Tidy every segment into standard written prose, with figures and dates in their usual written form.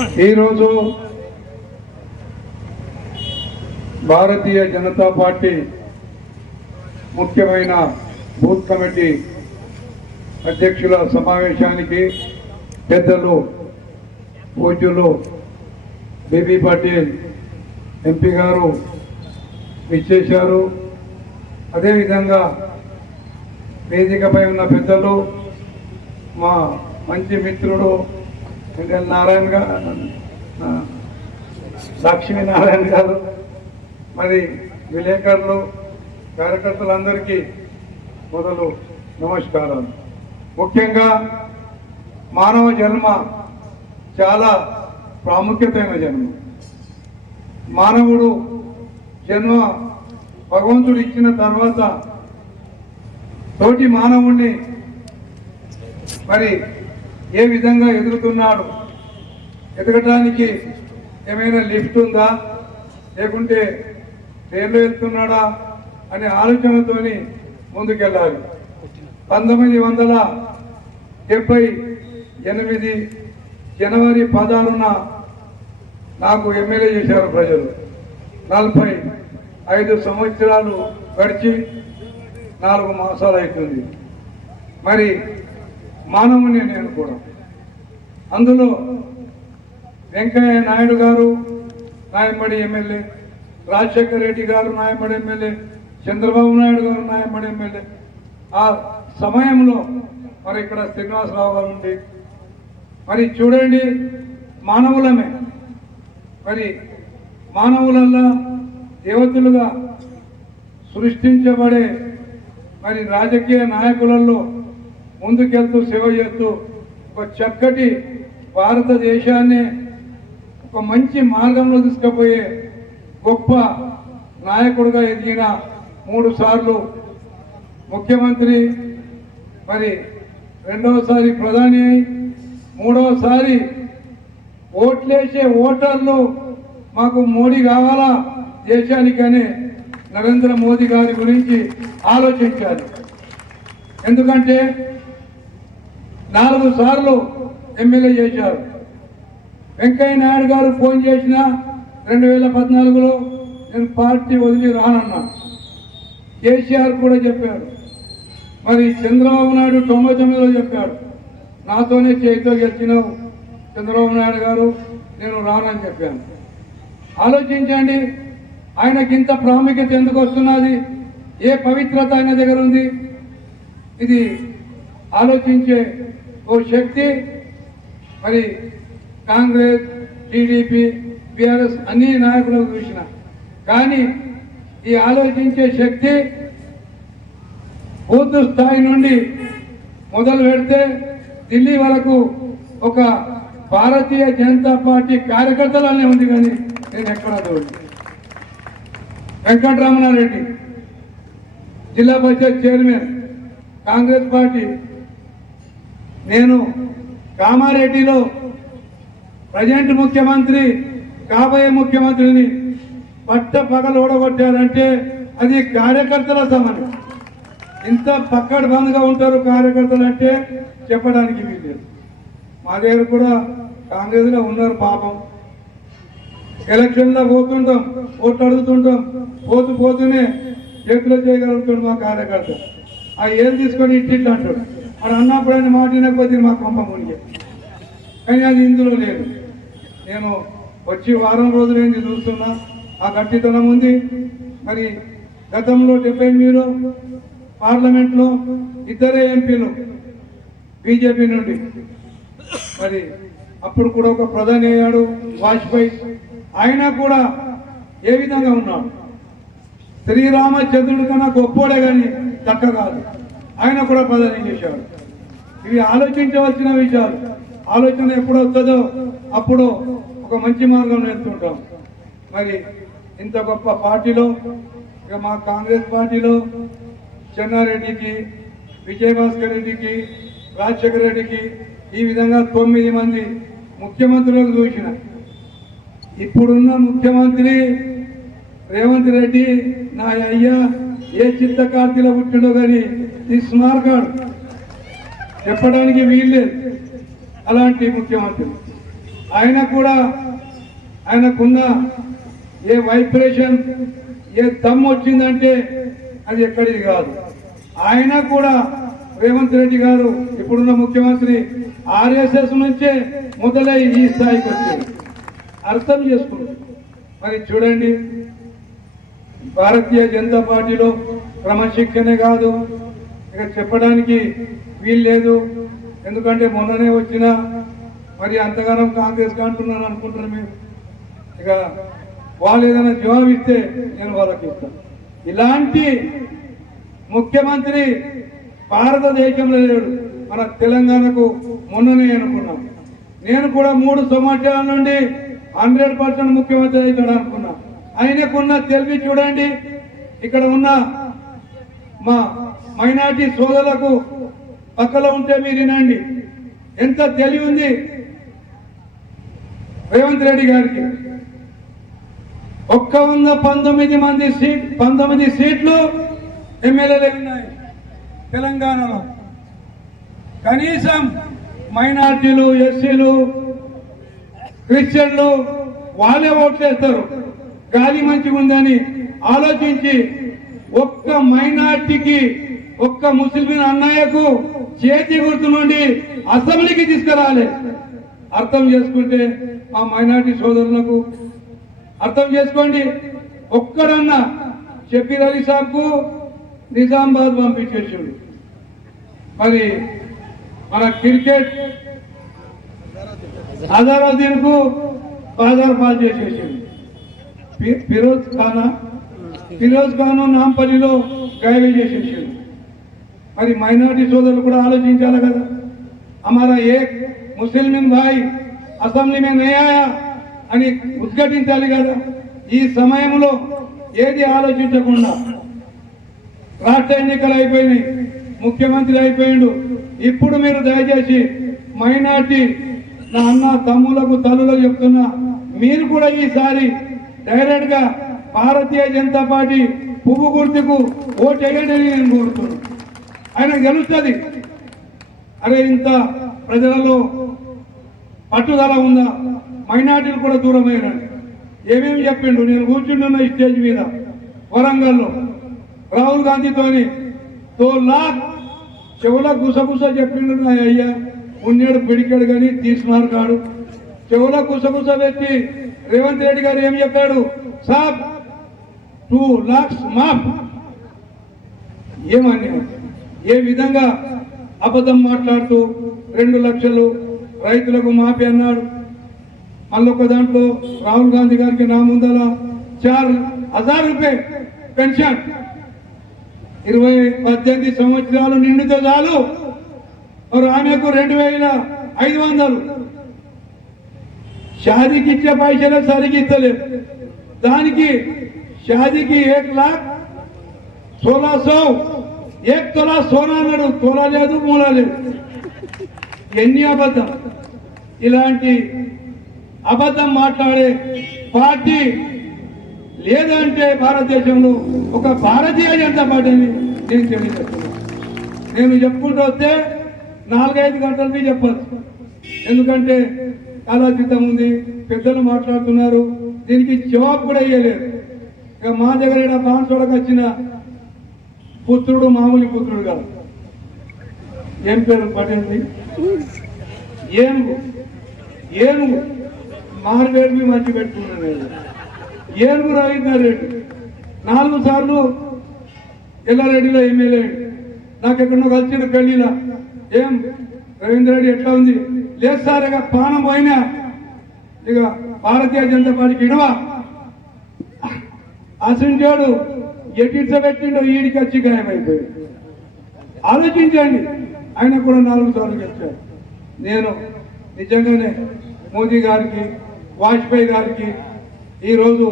ఈరోజు భారతీయ జనతా పార్టీ ముఖ్యమైన booth committee అధ్యక్షుల సమావేశానికి పెద్దలు పూజ్యులు బీబీ పాటిల్ ఎంపీ గారు విచ్చేశారు. అదేవిధంగా వేదికపై ఉన్న పెద్దలు మా మంచి మిత్రుడు నారాయణ గారు, లక్ష్మీనారాయణ గారు, మరి విలేకరులు, కార్యకర్తలందరికీ మొదలు నమస్కారాలు. ముఖ్యంగా మానవ జన్మ చాలా ప్రాముఖ్యమైన జన్మ. మానవుడు జన్మ భగవంతుడు ఇచ్చిన తర్వాత తోటి మానవుణ్ణి మరి ఏ విధంగా ఎదుగుతున్నాడు, ఎదగటానికి ఏమైనా లిఫ్ట్ ఉందా లేకుంటే ట్రైన్లో వెళ్తున్నాడా అనే ఆలోచనతోని ముందుకెళ్ళాలి. 1978 జనవరి 16న నాకు ఎమ్మెల్యే చేశారు ప్రజలు. 45 సంవత్సరాలు గడిచి 4 మాసాలు అవుతుంది. మరి మానవుని నేను కూడా అందులో వెంకయ్య నాయుడు గారు నాయమ్మడి ఎమ్మెల్యే, రాజశేఖర రెడ్డి గారు నాయమ్మడి ఎమ్మెల్యే, చంద్రబాబు నాయుడు గారు నాయమ్మడి ఎమ్మెల్యే. ఆ సమయంలో మరి ఇక్కడ శ్రీనివాసరావు గారు ఉండి మరి చూడండి, మానవులమే. మరి మానవులల్లా దేవతలుగా సృష్టించబడే మరి రాజకీయ నాయకులలో ముందుకెళ్తూ సేవ చేస్తూ ఒక చక్కటి భారతదేశాన్ని ఒక మంచి మార్గంలో తీసుకుపోయే గొప్ప నాయకుడిగా ఎదిగిన 3 సార్లు ముఖ్యమంత్రి, మరి 2వసారి ప్రధాని అయి 3వసారి ఓట్లేసే ఓటర్లు మాకు మోడీ కావాలా దేశానికనే నరేంద్ర మోదీ గారి గురించి ఆలోచించాలి. ఎందుకంటే 4 సార్లు ఎమ్మెల్యే చేశారు. వెంకయ్య నాయుడు గారు ఫోన్ చేసిన 2014లో నేను పార్టీ వదిలి రానన్నా. కేసీఆర్ కూడా చెప్పాడు. మరి చంద్రబాబు నాయుడు 99లో చెప్పాడు, నాతోనే చేతితో గెలిచినావు చంద్రబాబు నాయుడు గారు, నేను రానని చెప్పాను. ఆలోచించండి, ఆయనకి ఇంత ప్రాముఖ్యత ఎందుకు వస్తున్నది? ఏ పవిత్రత ఆయన దగ్గర ఉంది? ఇది ఆలోచించే ఓ శక్తి మరి కాంగ్రెస్, టీడీపీ, బీఆర్ఎస్ అన్ని నాయకులకు చూసిన, కానీ ఈ ఆలోచించే శక్తి బూత్ స్థాయి నుండి మొదలు పెడితే ఢిల్లీ వరకు ఒక భారతీయ జనతా పార్టీ కార్యకర్తలనే ఉంది. కానీ నేను ఎక్కడ చూడండి, వెంకటరమణారెడ్డి జిల్లా పరిషత్ చైర్మన్ కాంగ్రెస్ పార్టీ, నేను కామారెడ్డిలో ప్రజెంట్ ముఖ్యమంత్రి కాబోయే ముఖ్యమంత్రిని పట్ట పగలు ఓడగొట్టారంటే అది కార్యకర్తల సమయం. ఇంత పక్కడు బంద్గా ఉంటారు కార్యకర్తలు అంటే చెప్పడానికి వీలేదు. మా దగ్గర కూడా కాంగ్రెస్లో ఉన్నారు పాపం. ఎలక్షన్లో పోతుంటాం, ఓట్లు అడుగుతుంటాం, పోతూనే చేతిలో చేయగలుగుతాడు మా కార్యకర్త. ఆ ఏం తీసుకొని ఇట్లా అంటాడు. అది అన్నప్పుడు ఆయన మాట వినకపోతే మా కొంప మునిగే. కానీ అది ఇందులో లేదు. నేను వచ్చి వారం రోజులైంది చూస్తున్నా, ఆ గట్టితనం ఉంది. మరి గతంలో 78లో పార్లమెంట్లో 2 ఎంపీలు బీజేపీ నుండి, మరి అప్పుడు కూడా ఒక ప్రధాని అయ్యాడు వాజ్పేయి. ఆయన కూడా ఏ విధంగా ఉన్నాడు? శ్రీరామచంద్రుడి కన్నా గొప్పోడే కానీ తక్క కాదు. ఆయన కూడా ప్రధాని చేశాడు. ఇవి ఆలోచించవలసిన విషయాలు. ఆలోచన ఎప్పుడు వస్తుందో అప్పుడు ఒక మంచి మార్గం నేర్చుకుంటాం. మరి ఇంత గొప్ప పార్టీలో ఇక మా కాంగ్రెస్ పార్టీలో చెన్నారెడ్డికి, విజయభాస్కర్ రెడ్డికి, రాజశేఖర రెడ్డికి ఈ విధంగా 9 మంది ముఖ్యమంత్రులకు చూసిన. ఇప్పుడున్న ముఖ్యమంత్రి రేవంత్ రెడ్డి నా అయ్యా ఏ చిత్తకార్తీలో పుట్టిండో కానీ ఈ స్మారకాడు చెప్పడానికి వీల్లేదు. అలాంటి ముఖ్యమంత్రి ఆయన కూడా ఆయనకున్న ఏ వైబ్రేషన్ ఏ దమ్ వచ్చిందంటే అది ఎక్కడిది కాదు. ఆయన కూడా రేవంత్ రెడ్డి గారు ఇప్పుడున్న ముఖ్యమంత్రి ఆర్ఎస్ఎస్ నుంచే మొదలై ఈ స్థాయికి వచ్చారు. అర్థం చేసుకుంటారు. మరి చూడండి, భారతీయ జనతా పార్టీలో క్రమశిక్షణే కాదు ఇక చెప్పడానికి వీలు లేదు. ఎందుకంటే మొన్ననే వచ్చిన మరి అంతగానం కాంగ్రెస్ అంటున్నాను అనుకుంటున్నారు మీరు. ఇక వాళ్ళు ఏదైనా జవాబు ఇస్తే నేను వాళ్ళకి ఇస్తాను. ఇలాంటి ముఖ్యమంత్రి భారతదేశంలో లేడు. మన తెలంగాణకు మొన్ననే అనుకున్నాం. నేను కూడా 3 సంవత్సరాల నుండి 100% ముఖ్యమంత్రి అవుతాడు అనుకున్నా. ఆయనకున్న తెలివి చూడండి. ఇక్కడ ఉన్న మా మైనార్టీ సోదరులకు పక్కలో ఉంటే మీరు వినండి, ఎంత తెలివి ఉంది రేవంత్ రెడ్డి గారికి. 19 సీట్లు ఎమ్మెల్యేలు ఉన్నాయి తెలంగాణలో. కనీసం మైనార్టీలు, ఎస్సీలు, క్రిస్టియన్లు వాళ్ళే ఓట్లేస్తారు. గాలి మంచిగా ఉందని ఆలోచించి ఒక్క మైనార్టీకి, ఒక్క ముస్లిం అన్నయ్యకు చేతి గుర్తు నుండి అసెంబ్లీకి తీసుకురాలి. అర్థం చేసుకుంటే మా మైనార్టీ సోదరులకు అర్థం చేసుకోండి. ఒక్కడన్నా షబీర్ అలీ సాబ్కు నిజామాబాద్ పంపించేసాడు. మరి మన క్రికెట్ అజారుద్దీన్ కు బాజార్ పాలు చేసేసాడు. ఫిరోజ్ ఖాన్ నాంపల్లిలో గాయలు చేసేసాడు. మరి మైనారిటీ సోదరులు కూడా ఆలోచించాలి కదా. हमारा एक मुसलमान भाई అసెంబ్లీ में नहीं आया అని ఉద్ఘాటించాలి కదా. ఈ సమయంలో ఏది ఆలోచించకుండా రాష్ట్ర ఎన్నికలు అయిపోయినాయి, ముఖ్యమంత్రి అయిపోయిండు. ఇప్పుడు మీరు దయచేసి మైనార్టీ నా అన్న తమ్ములకు తల్లులకు చెప్తున్నా, మీరు కూడా ఈసారి డైరెక్ట్ గా భారతీయ జనతా పార్టీ పువ్వు గుర్తుకు ఓటు వేయండి నేను కోరుతున్నాను. ఆయన గెలుస్తుంది. అరే ఇంత ప్రజలలో పట్టుదల ఉందా? మైనార్టీలు కూడా దూరమైనాడు. ఏమేమి చెప్పిండు. నేను కూర్చుంటున్న స్టేజ్ మీద వరంగల్లో రాహుల్ గాంధీతోని 2 लाख చెవుల గుసగుస చెప్పిండు. నా అయ్యా ఉన్నాడు పిడికాడు కానీ తీసుకున్నారు కాడు. చెవుల గుసగుస పెట్టి రేవంత్ రెడ్డి గారు ఏం చెప్పాడు? సాబ్ 2 lakhs మాఫ్. ఏమని ఏ విధంగా అబద్ధం మాట్లాడుతూ 2 లక్షలు రైతులకు మాఫీ అన్నాడు. మళ్ళొక దాంట్లో రాహుల్ గాంధీ గారికి నా ముందల 4,000 రూపాయలు పెన్షన్, 18 సంవత్సరాలు నిండితే చాలు. మరి ఆమెకు 2,500. షాదీకి ఇచ్చే పైసలే సరిగ్గా ఇస్తలేదు. దానికి షాదీకి 1,16,000 1 తొలా సోనా అన్నాడు. తోలా లేదు, మూలా లేదు. ఎన్ని అబద్ధం! ఇలాంటి అబద్ధం మాట్లాడే పార్టీ లేదంటే భారతదేశంలో ఒక భారతీయ జనతా పార్టీని నేను తెలియజేస్తున్నాను. నేను చెప్పుకుంటూ వస్తే 4-5 గంటలకి చెప్పచ్చు. ఎందుకంటే కాలాతీతం ఉంది, పెద్దలు మాట్లాడుతున్నారు. దీనికి జవాబు కూడా ఇవ్వలేదు. ఇక మా దగ్గర బాన్సోడకు వచ్చిన పుత్రుడు మామూలు పుత్రుడు కాదు. ఏం పేరు పడింది? ఏనుగు మారువేడికి మంచి పెట్టుకున్నాను. ఏనుగు రవీంద్రారెడ్డి 4 సార్లు ఎల్లారెడ్డిలో ఎమ్మెల్యే. నాకు ఎక్కడో కలిసిన పెళ్లిలా ఏం రవీంద్రారెడ్డి ఎట్లా ఉంది? లేదు సార్, ఇక పానం పోయినా ఇక భారతీయ జనతా పార్టీకి ఇడవా అసంజోడు ఎట్టించబెట్టిండో ఈడికి వచ్చి గాయమైపోయాడు. ఆలోచించండి. ఆయన కూడా 4 సార్లు గెలిచారు. నేను నిజంగానే మోదీ గారికి, వాజ్పేయి గారికి ఈరోజు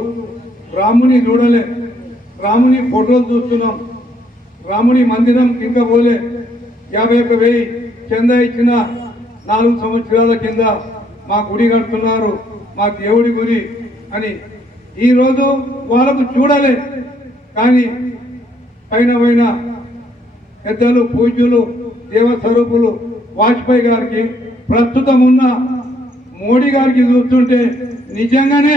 రాముని చూడలే, రాముని ఫోటోలు చూస్తున్నాం. రాముని మందిరం కింద పోలే. 51,000 చందా ఇచ్చిన 4 సంవత్సరాల కింద మా గుడి కడుతున్నారు, మా దేవుడి గుడి అని ఈరోజు వాళ్ళకు చూడలే. కానీ పైన పెద్దలు, పూజ్యులు, దేవస్వరూపులు వాజ్పేయి గారికి, ప్రస్తుతం ఉన్న మోడీ గారికి చూస్తుంటే నిజంగానే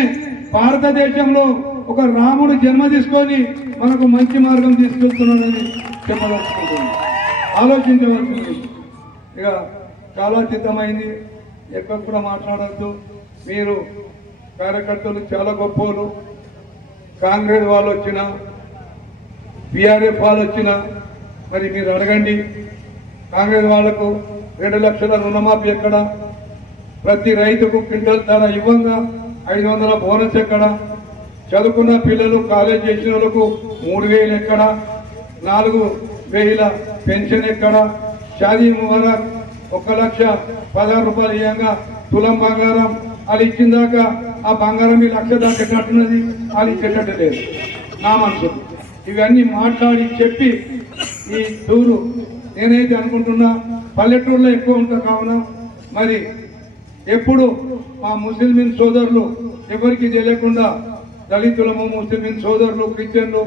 భారతదేశంలో ఒక రాముడు జన్మ తీసుకొని మనకు మంచి మార్గం తీసుకెళ్తున్నాడని చెప్పదలుచుకుంటున్నాను. ఆలోచించవలసింది. ఇక చాలా సిద్ధమైంది, ఎక్కడ కూడా మాట్లాడద్దు. మీరు కార్యకర్తలు చాలా గొప్పలు. కాంగ్రెస్ వాళ్ళు వచ్చినా బీఆర్ఎఫ్ వాళ్ళు వచ్చినా మరి మీరు అడగండి. కాంగ్రెస్ వాళ్లకు 2 లక్షల రుణమాఫీ ఎక్కడ? ప్రతి రైతుకు క్వింటల్ ధర ఇవ్వంగా 500 బోనస్ ఎక్కడ? చదువుకున్న పిల్లలు కాలేజ్ చేసిన వాళ్ళకు 3000 ఎక్కడ? 4000 పెన్షన్ ఎక్కడ? షాదీ ముబారక్ 1,16,000 రూపాయలు ఇవ్వంగా తులం బంగారం వాళ్ళు ఇచ్చిందాక ఆ బంగారం ఈ 1,00,000 దాకా ఎట్లున్నది? వాళ్ళు ఇచ్చేటట్టు లేదు. నా మనసు ఇవన్నీ మాట్లాడి చెప్పి ఈ టూరు నేనైతే అనుకుంటున్నా పల్లెటూరులో ఎక్కువ ఉంటా కావున మరి ఎప్పుడు మా ముస్లిం సోదరులు ఎవరికి తెలియకుండా, దళితులము ముస్లిం సోదరులు క్రిస్టియన్లు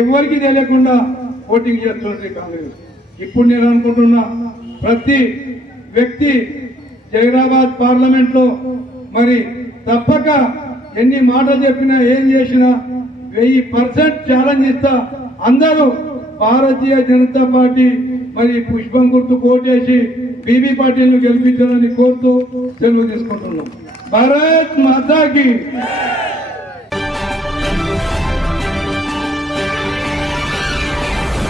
ఎవరికి తెలియకుండా ఓటింగ్ చేస్తుంది కాంగ్రెస్. ఇప్పుడు నేను అనుకుంటున్నా ప్రతి వ్యక్తి జైరాబాద్ పార్లమెంట్ లో మరి తప్పక ఎన్ని మాటలు చెప్పినా ఏం చేసినా 1000% ఛాలెంజ్ ఇస్తా. అందరూ భారతీయ జనతా పార్టీ మరి పుష్పం గుర్తు కోటేసి బీబీ పార్టీలను గెలిపించాలని కోరుతూ సెలవు తీసుకుంటున్నాం. భారత్ మాతాకి